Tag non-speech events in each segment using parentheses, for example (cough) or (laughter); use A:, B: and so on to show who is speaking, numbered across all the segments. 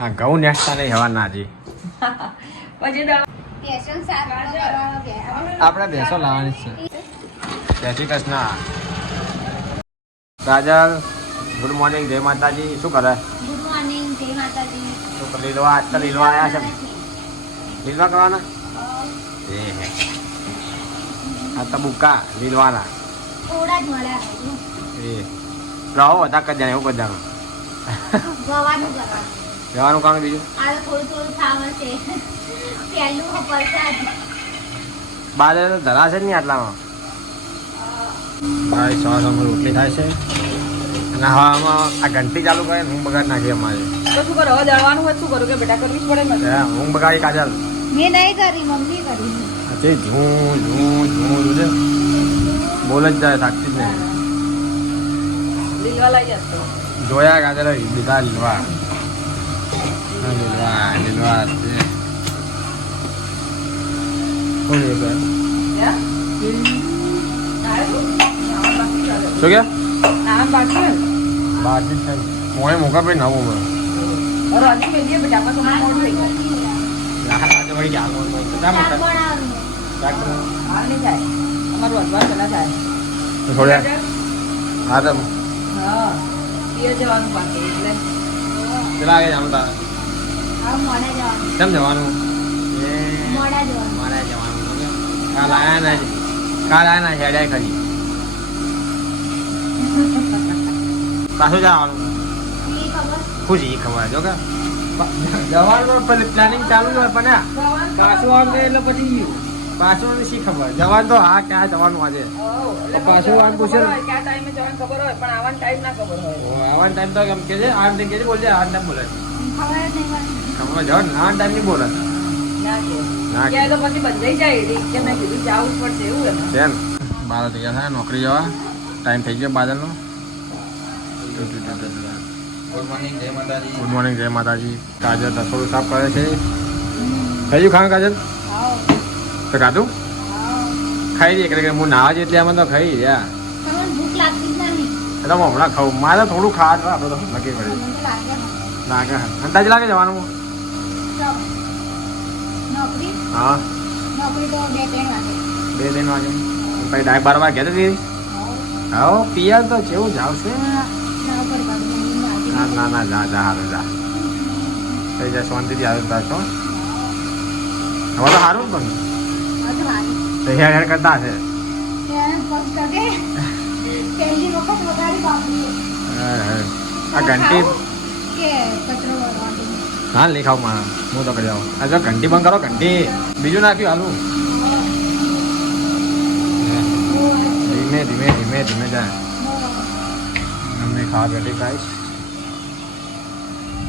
A: આ ઘઉં નેસતા નહીં હવા ના જી. આપણે ભેંસો લાવવાની છે. જય શ્રી કૃષ્ણ. કાજલ ગુડ મોર્નિંગ જય માતાજી. શું કરે?
B: ગુડ મોર્નિંગ જય માતાજી.
A: શું કરે લીલવા આજ તો લીલવા આવ્યા છે. લીલવા કરવાના? એ હે આ તો બુકા લીલવાના.
B: થોડા જ મળ્યા.
A: એ રહો હતા કદાચ એવું કદાચ
B: ગવાનું કરવાનું.
A: જવાનું કામ બીજું?
B: આ થોડું થોડું ખાવા છે પહેલું પ્રસાદ
A: બાદ તો ધરાશે જ નહીં આટલામાં. ભાઈ સવાર સવાર રોટલી થાય છે. અને હવામાં આ ઘંટી ચાલુ કરે ને ઊંઘ બગાડ નાખી અમારે.
C: તો શું કરો? હવે દળવાનું હોય શું કરું? કે બેટા કરવી જ પડે ને
A: ઊંઘ બગાડી કાજલ
B: મેં નહીં કરી મમ્મી કરી.
A: અચે ઝૂં ઝૂં ઝૂં છે. બોલ જ જાય થાકતી જ નહીં.
C: લીલવા લઈ જતો
A: જોયા કાજલ બીજા લીલવા. શું કે
C: નામ બાકી હોય
A: બાકી છે મોએ મોકા ભાઈ નવું મને
C: ને રાજી મેલીએ બેટા આપણે તો મોડું થઈ જાય
A: આજે વળી ગયા
B: શાક બનાવવાનું
C: હાલ નહીં થાય અમારું અજવાળ પેલા થાય
A: થોડ્યા હા તો
C: હા એ જવાનું બાકી એટલે
A: પેલા આગે જાણતા
B: હવે મોડા જવાનું
A: કેમ જવાનું?
B: મોડા જવાનું.
A: કાલ આયા ના કાલ આયા ના હેડ્યા ખરી (laughs) પાછું જવાનું.
B: એ ખબર?
A: જો કે. જવાનું પ્લાનિંગ ચાલુ જ હોય પણ પાછું આવે એટલે પછી ગયું પાછું શી ખબર? જવાનું તો હા ક્યાં જવાનું આજે? પાછું આમ પૂછે.
C: ક્યાં ટાઈમે જવાનું ખબર હોય પણ આવવાનો ટાઈમ ના ખબર હોય.
A: આવવાનો ટાઈમ તો કેમ કે છે? આ ટાઈમ કે છે બોલજે આ ટાઈમ બોલે
B: ખબર નહીં પડતી.
A: જાઓ ના ટાઈમ નહીં બોલે.
C: એટલે જ
A: બાર થઈ થાય નોકરી જવા. ટાઈમ થઈ ગયો બાદલનો.
D: ગુડ મોર્નિંગ જય માતાજી.
A: ગુડ મોર્નિંગ જય માતાજી. કાજલ રસોડું સાફ કરે છે. કયું ખાણ કાજલ?
B: હાવ,
A: તો ખાધું? ખાઈ દઈએ એટલે કે હું નાવા જેટલી આમાં તો ખાઈ રહ્યા
B: જ
A: એટલે હું હમણાં ખાઉં. મારે થોડું ખાવા આપણે તો નક્કી પડી.
B: લાગે.
A: અંદાજ લાગે જવાનું.
B: નોકરી?
A: હા.
B: નોકરી તો બે ત્રણ વાગે.
A: બે ત્રણ વાગે. પછી ડાય બાર વાગે હતી
B: હાવ.
A: હા પિયર તો જેવું
B: ના ઉપર
A: ના ના ના જા જા હારું જા. થઈ જાય શાંતિથી આવ્યો તા છો હવે. તો હારું પણ
B: તો હારું.
A: તો હેડ કરતા હેડ. આ ઘંટી
B: કે કચરો વળવાનું.
A: હા લેખાવમાં હું તો કરી આવું. આ જો ઘંટી બંધ કરો ઘંટી. બીજું નાખ્યું હાલું. ધીમે ધીમે ધીમે ધીમે જાય. અમને ખાવા બેઠી ખાઈશ.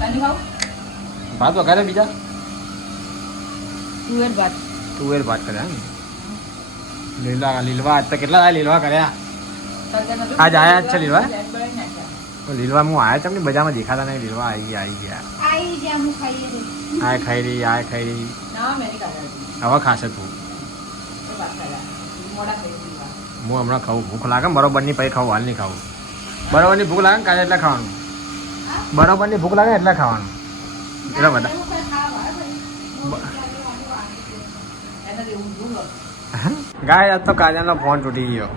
C: કાની ખાવ?
A: ભાત વગાડે બીજા?
C: તુવેર ભાત.
A: તુવેર ભાત કર્યા ને લીલા લીલવા. આજ તો કેટલા આયા લીલવા કર્યા? આજ આયા જ છે લીલવા? લીલવા હું આયા છે ને બજારમાં દેખાતા નહીં લીલવા આવી ગયા આવી ગયા.
B: આવી ગયા હું ખાઈ રહી
A: આ ખાઈ રહી આ ખાઈ રહી
C: ના મેં
A: હવે ખાશે તું. હું હમણાં ખાવું ભૂખ લાગે બરોબરની પછી ખાવું હાલ નહીં ખાવું બરોબરની ભૂખ લાગે ને કાલે એટલે ખાવાનું. બરોબરની ભૂખ લાગે એટલે ખાવાનું. એટલે બધા ગાય આજ તો કાજાનો ફોન તૂટી ગયો.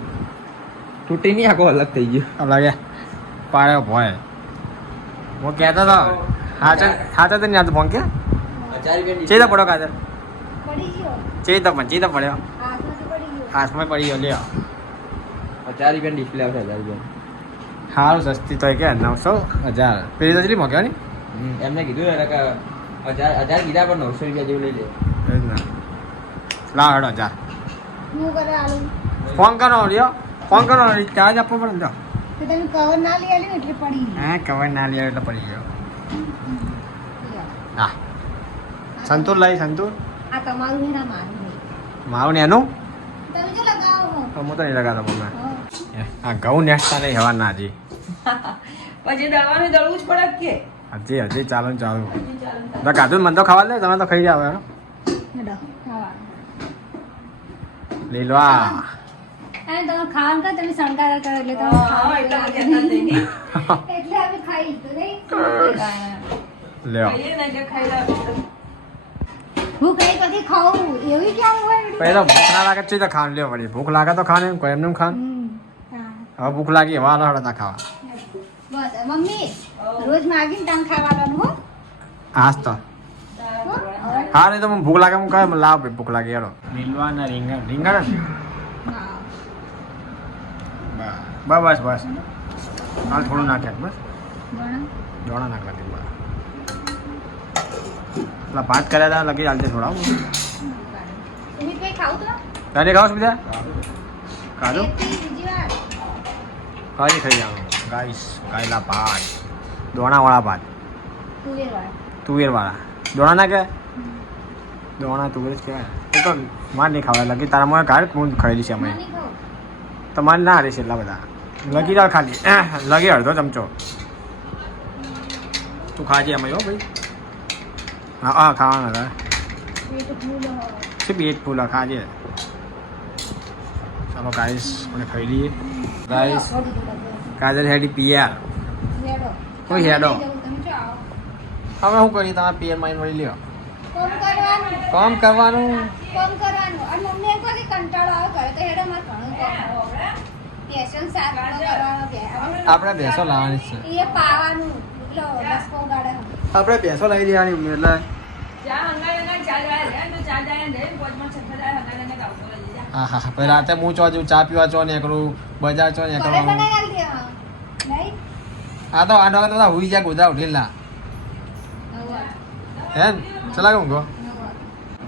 D: તૂટી નહીં આખો અલગ થઈ ગયો.
A: આ લાગે પાડ્યો ભોય. હું કહેતો હતો હાચો હાચો તો નહીં ફોન કે?
D: હજાર
A: ચેતા પડ્યો
B: ગયો.
A: ચેતા પણ ચેતા પડ્યો.
B: હાથમાંથી પડી ગયો.
A: હાથમાં પડી ગયો લ્યો.
D: હજાર રૂપિયા ડિસ્પ્લે આવશે હજાર રૂપિયા
A: સારું સસ્તી તો કે નવસો હજાર. પેલી તો કેટલી મોકવાની
D: એમને કીધું એને કે હજાર હજાર કીધા પણ નવસો રૂપિયા જેવું લઈ લે.
A: લાવ હેડો હજાર
B: હું કરે આલુ?
A: ફોન કરો લ્યો. ફોન કરો ચાર્જ આપવો પડે ને તો
B: તો તમે કવર ના લઈ આલ્યું એટલે પડી
A: હા કવર ના લ્યો એટલે પડી ગયો. હા. સંતુર લઈ સંતુર?
B: આ તમારું છે ના મારું
A: મારું ને એનું?
B: તમે જો લગાવો
A: તો હું તો નહીં લગાતો મમ્મી
B: હા.
A: આ ઘઉં નેસતા નહીં હવા ના હજી
C: પછી દળવાનું દળવું જ પડે કે?
A: હજી હજી ચાલો ને ચાલુ. તો કાજુ મને તો ખાવા દે તમે તો ખાઈ જાવ. લીલવા.
B: અને તમે ખાવાનું કહો, તમે શણગાર કરો એટલે તમે
C: હા,
B: ખાવાનું
C: એટલા
B: અમે ખાઈ લીધું નહીં?
A: લ્યો
B: પછી એવી હોય
A: પહેલા ભૂખ ના લાગે છે તો ખાવાનું લ્યો વળી. ભૂખ લાગે તો ખાને કોઈ એમને
B: હમ,
A: હવે ભૂખ લાગી હવા હળતા ખાવા.
B: બસ મમ્મી રોજ માગીને તમે ખાવાનું હો.
A: હાસ તો.
B: હો?
A: નહીં તો મને ભૂખ લાગે હું કહે લાવ ભૂખ લાગે હેડો. લીલવાના રીંગણ. રીંગણ. બસ બસ બસ. હાલ થોડું નાખ્યા બસ. દોણા નાખ લાગે બસ. પેલા ભાત કર્યા હતા લગી હાલતે થોડા
B: તને ખાવું
A: છું
B: બીજા ખાધું?
A: કાજી ખાઈ જવાનું ગાઈસ કાયલા ભાત. દોણાવાળા ભાત. તુવેરવાળા. દોણા ના કે દોણા તુવેર છે એ તો માર નહીં ખાવા લગી તારા મને હું ખાઈ છે અમે તમારે ના રહેશે એટલા બધા. લગી દાળ ખાલી. લગી અડધો ચમચો. તું ખાજે અમે હો ભાઈ. હા હા, ખાવાના હતા. શું પેટ ફૂલા, ખાજે. ચાલો ગાઈસ મને ખાઈ લઈએ. ગાઈસ કાજલ હેડી
B: હેડો.
A: કોઈ હેડો. હવે શું કરીએ તમે પિયર માઇન વળી લ્યો.
B: કોમ કરવાનું?
A: કામ કરવાનું.
B: અને મમ્મી એમ કંટાળો આવે, ઘરે તો હેડો, મારે ઘણું કામ.
A: આપણે ભેંસો લાવવાની છે.
B: એ પાવાનું. એટલો લસકો ગાળે
A: આપણે ભેંસો લઈ લેવાની એટલે
C: ચા હંગાઈ હંગાઈ ચા જાય રે તો ચા જાય ને પોચમાં છઠ્ઠા જાય હંગાઈ હંગાઈ ગાવતો લઈ જા
A: હા હા પછી રાતે હું ચો છું ચા પીવા ચો નીકળું બજાર ચો
B: ને. નહીં?
A: આ તો આઠ વાગે તો બધા હુઈ જાય ગોધરા ઉઠી
B: લા.
A: હે ચલા કે ઊંઘો.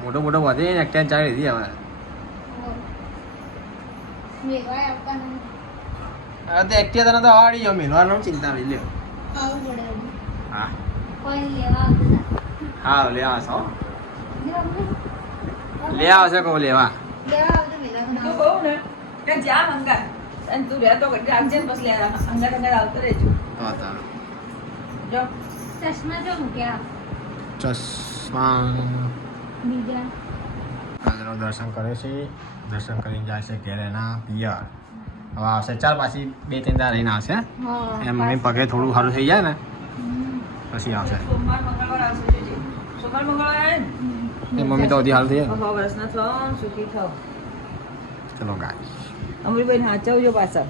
A: મોટો મોટો વધે ને એકટાઈને ચાલી દીધી હવે.
B: મેઘવાય આવવાનું
A: હવે તો એકટીયા તને તો આવડી ગયો મેળવાનો ચિંતા નહીં લ્યો. હા.
B: કોઈ લેવા
A: હા લે આવશો
B: મમ્મી?
A: આવશે કહું લેવા
B: લેવા
C: કહું ને કે જા હંગાઈ અને તું રહેતો ઘડી રાખજે ને લે લેવા હંગાઈ હંગાઈ આવતો રહેજો
A: તો. તાર
C: જો
B: ચશ્મા. જો મૂક્યા
A: ચશ્મા
B: બીજા.
A: આજનો દર્શન કરે છે. દર્શન કરીને જાય છે કેરેના પિયર. હવે આવશે. ચાલ પાછી બે ત્રણ દા રહીને આવશે
B: હા?
A: એમ મમ્મી પગે થોડું સારું થઈ જાય ને પછી આવશે. એ મમ્મી તો હજી હાલ થઈ જાય ચલો ગાય
C: અમરીભાઈ હાચવજો પાછા.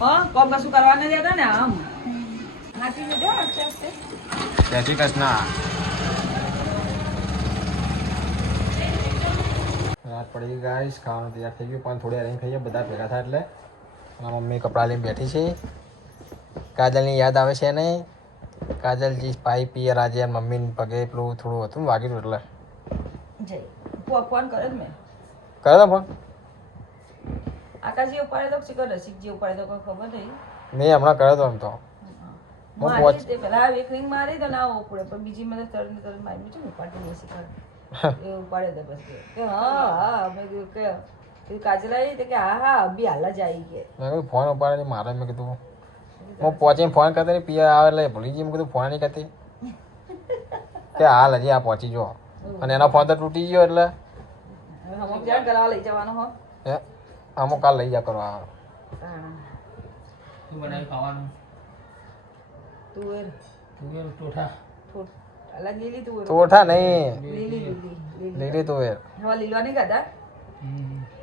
C: હા કોમ કશું કરવા નથી દેતા ને આમ.
A: જય શ્રી કૃષ્ણ રાત પડી ગાઈશ ખાવાનું તૈયાર થઈ ગયું. પણ થોડી વાર ખાઈએ બધા ભેગા થાય એટલે. મારા મમ્મી કપડાં લઈને બેઠી છે. કાજલની યાદ આવે છે ને કાજલજી પાઈ પીએ રાજે મમ્મીને પગે પેલું થોડું હતું વાગ્યું એટલે.
C: ફોન કરે મેં.
A: કર્યો તો ફોન
C: આકાશજી ઉપાડે તો શીખર રસિકજી ઉપાડે તો કોઈ ખબર નહીં.
A: મેં હમણાં કર્યો તો એમ તો. હું
C: મારી
A: પહોંચ-
C: તે પેલા એક ring મારી તો ના ઉપડે. પણ બીજી મેં તરત તરત મારી ને ઉપાડતી નહીં શીખર એ પડે તો પછી. કે હા હા મેં કીધું કે કાજલ આવી તો કે હા હા અભી હાલ જ આવી કે.
A: મેં કીધું ફોન ઉપાડે મારે મેં કીધું હું પહોંચીને ફોન કરતા નહીં પિયર આવે એટલે ભૂલી જઈ મેં કીધું ફોન નહીં કરતી. (laughs) કે હાલ હજી આ પહોંચી જો અને એનો ફોન તો તૂટી ગયો એટલે.
C: અમુક જાણ કરવા લઈ જવાનો હો.
A: અમુક કાલ લઈ જા કરવા.
D: શું બનાવી ખાવાનું.
C: તુવેર.
D: તુવેર ટોઠા
C: લીલી તુવેર
A: તોઠા નહીં.
C: લીલી લીલી લીલી.
A: લીલી તું એ
C: નહીં ખાધા?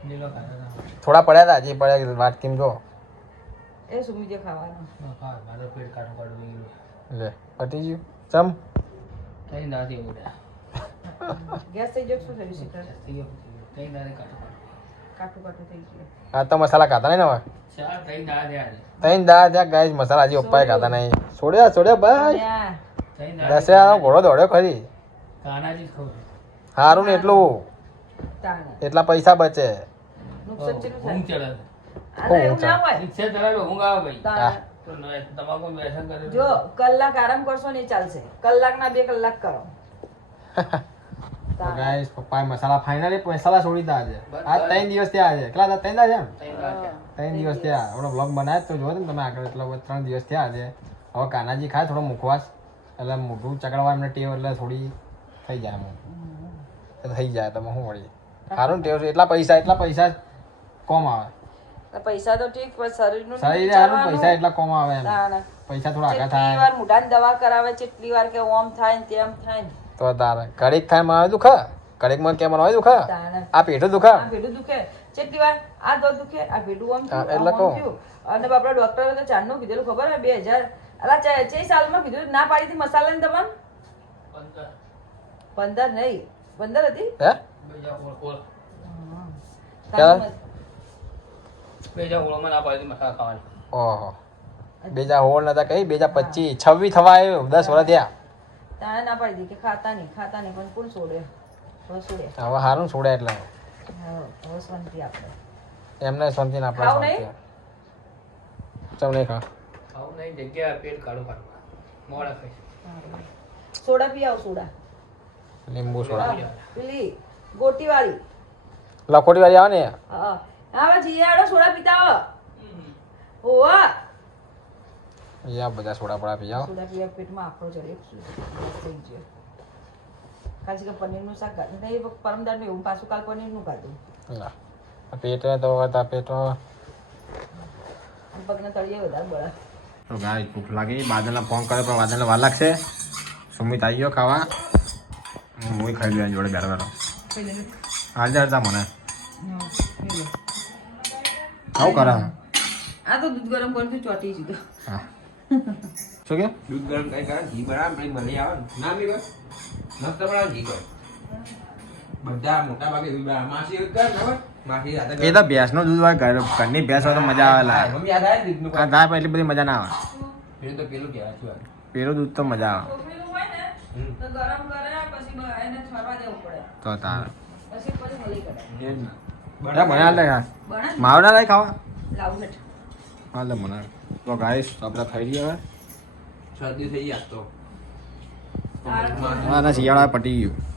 D: લીલો ખાતા
A: થોડા પડ્યા હતા હજી પડ્યા વાત કેમ જો.
C: એ સુમી જે ખાવાનું
D: હતા મારો પેટ કાઢું કાઢું ગયું
A: લે પટી ગયું. ચમ?
D: કઈ દાદી ઉડ્યા
C: ગેસ થઈ ગયો શું થયું શીખર?
D: કઈ કાઢું
A: આ તો મસાલા ખાતા નહીં ને હવે?
D: ચાર કઈ દાદે આજે.
A: તઈ દા. ત્યાં ગાય મસાલા હજી પપ્પાએ ખાતા નહીં. છોડ્યા છોડ્યા ભાઈ
C: ત્યાં
A: આ ઘોડો દોડ્યો ખરી સારું ને એટલું? એટલા પૈસા બચે.
C: જો કલાક આરામ કરશો ને ચાલશે. કલાકના બે કલાક કરો.
A: તો ગાઈસ પપ્પાએ મસાલા ફાઇનલી મસાલા છોડી દીધા આજે. આ ત્રણ દિવસ થયા આજે. કેટલા? ત્રણ થયા. ને? ત્રણ દિવસ ત્યાં આપણો બ્લોગ બનાવ્યો તો જોયો ને તમે આગળ. એટલો ત્રણ દિવસ ત્યાં આજે. હવે કાનાજી ખાય થોડો મુખવાસ. એટલે મોઢું ચકડવા એમને ટેવ એટલે થોડી થઈ જાય એમ. થઈ જાય તમે શું વળી સારું ટેવ એટલા પૈસા એટલા પૈસા કોમ આવે.
C: પૈસા તો ઠીક પણ શરીરનું
A: શરીરે સારું પૈસા એટલા કોમ આવે એમ. પૈસા થોડા આગા થાય.
C: વાર મોઢાની દવા કરાવે કેટલી વાર કે ઓમ થાય ને તેમ થાય
A: તો તારે કડીક થાયમાં દુખે કડીકમાં કેમ હોય દુખે? આ પેટું દુખે?
C: ભેડું દુખે. કેટલી વાર આ તો દુખે આ પેટું આમ
A: એટલે કહું.
C: અને બાપડા ડોક્ટરે તો કીધેલું ખબર હે બે હજાર અલા ચે ચે સાલમાં કીધું ના પાડી હતી મસાલાની તમામ પંદર. નહીં પંદર હતી?
A: હે?
C: હા.
A: ક્યારે?
C: ખાલી
A: ઓહો. બે હજાર નતા કઈ? બેજા પચીસ છવ્વીસ થવા આવ્યો દસ વર્ષ થયા.
C: તાણે ના પાડી દીધી કે ખાતા નહીં ખાતા નહીં પણ કોણ છોડે હવે છોડે
A: હવે છોડે એટલે.
C: હવે શાંતિ આપણે
A: એમને શાંતિ ના આપણે? ચમ નહીં ખા
C: સારું. સોડા પી આવો સોડા.
A: લીંબુ સોડા.
C: પેલી ગોટી વાળી
A: લખોટી વાળી આવે ને?
C: હા હા. જીયાડો સોડા પીતા આવો ઓવા
A: યા બધા સોડા પડા પી જાઓ.
C: સોડા પીવા પેટમાં આખો ચડે થઈ ગયો. ખાલી કે પનીરનું શાક ખાધું નહીં પરમદારનું એવું પાછું કાલ પનીરનું ખાધું.
A: આ પેટ તો હતા પેટ
C: પગના તળિયે વધારે બળે.
A: તો ગાય ભૂખ લાગી. બાદલના ફોન કરે પણ બાદલને વાર લાગશે. સુમિત આવી ગયો ખાવા? હું ખાઈ લઉં જોડે બેર બેરો હાલ હાલતા મને. આવું કરે?
C: આ તો દૂધ ગરમ કરતી ચોટી જીધું
A: હા. શું કે?
D: દૂધ ગરમ કઈ કરે? ઘી બરાબર પછી મળી આવે. ના મી કોઈ મસ્ત બનાવે ઘી કોઈ બધા મોટા ભાગે માસી ખબર?
A: એ તો ભેંસનું દૂધ હોય ઘર ઘરની ભેંસ હોય તો મજા આવે લા. એટલી બધી મજા ના આવે.
D: પેલું
A: દૂધ તો મજા આવે.
C: ને. તો ગરમ કરે પછી બ- એને છોડવા દેવું પડે.
A: તો તાર.
D: જ ને.
A: અરે મને હાલ લે ખા
C: બને
A: માવ ના. લઈ ખાવા?
C: લાવું
A: લે મને. તો ગાઈશ આપણે ખાઈ લઈએ હવે.
D: શરદી થઈ ગયા તો.
A: ના શિયાળા પટી ગયું.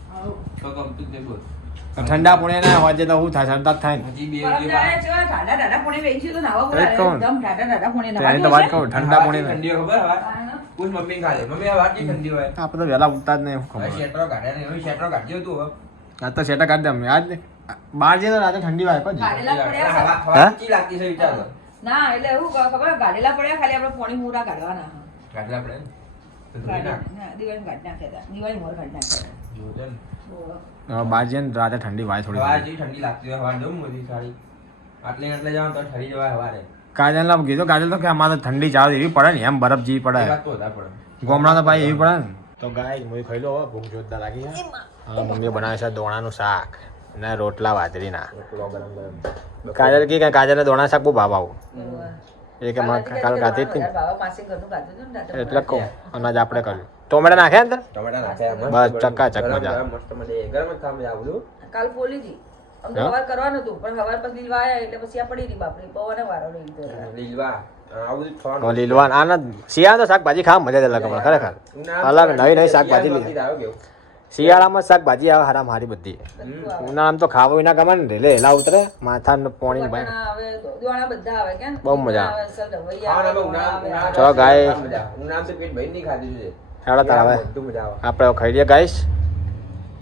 A: ઠંડા પુણે ના હોય તો હું થાય ઠંડા થાય ને.
D: હજી બે
C: પોણે તો નાવા. એકદમ પોણે નાવા
A: તો વાત કહું ઠંડા પુણે
D: ઠંડી હોય ખબર હવે
C: છે?
D: મમ્મી ખાધે મમ્મી આ વાત ઠંડી હોય?
A: આપણે તો વેલા ઉઠતા જ નહીં ખબર.
D: શેટરો કાઢ્યા ને હવે શેટરો કાઢ્યો તું હવે.
A: આ તો શેટા કાઢ દે અમે આજ બહાર જઈએ તો રાતે ઠંડી વાય પણ
C: પડ્યા
D: લાગતી છે વિચાર
C: ના એટલે એવું ખબર? ગાડેલા પડ્યા ખાલી આપણે પોણી મૂરા કાઢવાના.
D: ગાડેલા પડે ને. તો ધોઈ
C: ગાડી-
D: નાખ.
C: ના, દિવાળી કાઢી નાખ્યા દિવાળી મોર કાઢી નાખ્યા.
D: જોજે
A: બહાર જઈએ ને રાતે ઠંડી વાય થોડી થોડી.
D: જેવી ઠંડી લાગતી હોય હવા જવું મોદી સાડી આટલે આટલે જાવ તો ઠરી જવાય હવારે.
A: કાજલ ના કીધું કાજલ તો કે અમારે ઠંડી ચાવ એવી પડે ને એમ બરફ જેવી પડે. ગોમડા તો ભાઈ એવી પડે ને. તો ગાય મુઈ ખાઈ લો ભૂખ જોતા લાગી છે. હવે મમ્મીએ બનાવે છે દોણાનું શાક અને રોટલા બાજરીના કાજલ કી કે કાજલને દોણા શાક બહુ ભાવ આવું. એ કે મારે કાલ ખાતી જ હતી ને.
C: ને.
A: એટલે કહું અનાજ આપણે કર્યું. ટોમેટા નાખ્યા અંદર?
D: ટોમેટા નાખ્યા
A: બસ, ચક્કા
D: ચક
A: મજા.
D: મસ્ત મજા ગરમ જ મજા આવડું
C: કાલ ફોલી
A: હા?
C: હવાર કરવાનું હતું પણ હવાર પછી વાયા એટલે પછી આ પડી રહી બાપડી. પવને વારો રહી ગયો
D: લીલવા. આવું બધું ખાવાનું.
A: હવે લીલવાન આના શિયાળા તો શાકભાજી ખાવા મજા જ અલગ હમણાં ખરેખર. અલગ નવી નવી શાકભાજી લીધી. શિયાળામાં શાકભાજી આવે હારામ હારી બધી. ઉનાળામાં તો ખાવું ના ગમે ને લેલા ઉતરે માથા ને પોણી ભાઈ
C: કેમ?
A: બહુ મજા
C: આવે
A: ચલો ગાય.
D: ઉનાળામાં પેટ ભરીને નહીં ખાધું છે?
A: હેડો તાર હવે આપણે ખાઈ લઈએ ગાઈશ